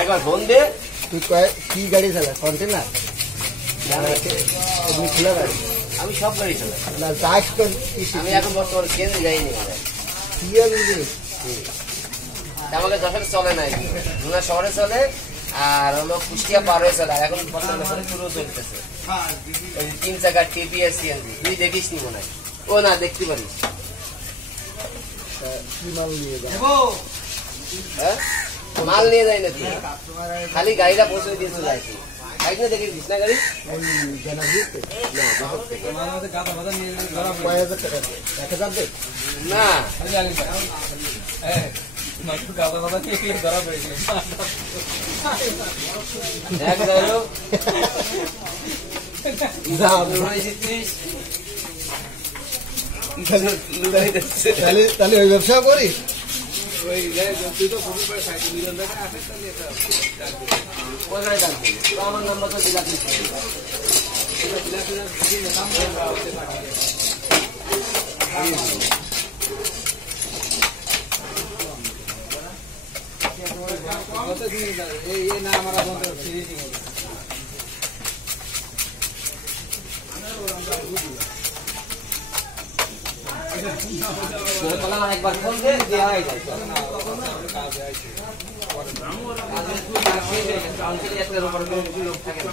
একবার ফোন দে। তুই কি গাড়ি চালা? কন্টেনার খোলা গাড়ি? আমি সব গাড়ি চালাই। না যাস তো। আমি এখন বর্তমানে কেন্দ্রে যাইনি। আমাকে যশোরে চলে নাই, খুলনা শহরে চলে আর হলো কুষ্টিয়া পার হয়ে চলে। এখন বর্তমানে পুরো চলতেছে 3 চাকার টিপিএস সিএনজি। তুই দেখিস নি মনে হয়? ও না, দেখতে পারিস। হ্যাঁ, মাল নিয়ে যায় না, খালি গাড়িটা পৌঁছে দিয়ে চলে আসি। না দেখিস না গাড়ি না তাহলে ওই ব্যবসা করিস? আমার নাম্বার তো দিলাম। একবার ফোন দিয়ে দেওয়া হয়ে যায়। লোক থাকে না।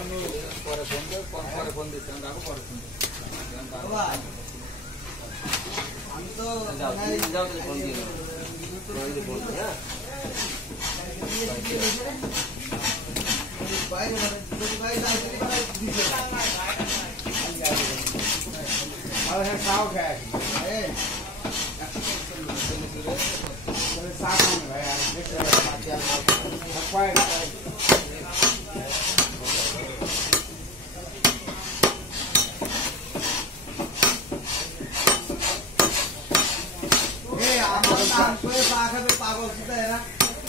আমি তো ফোন দিয়ে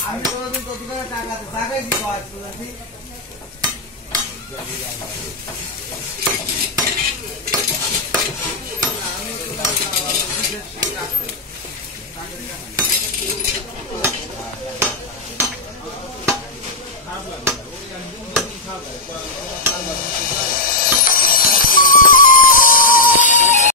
আমি কোনোদিন তোর দোকানে টাকা টাকাই দিতে হয়।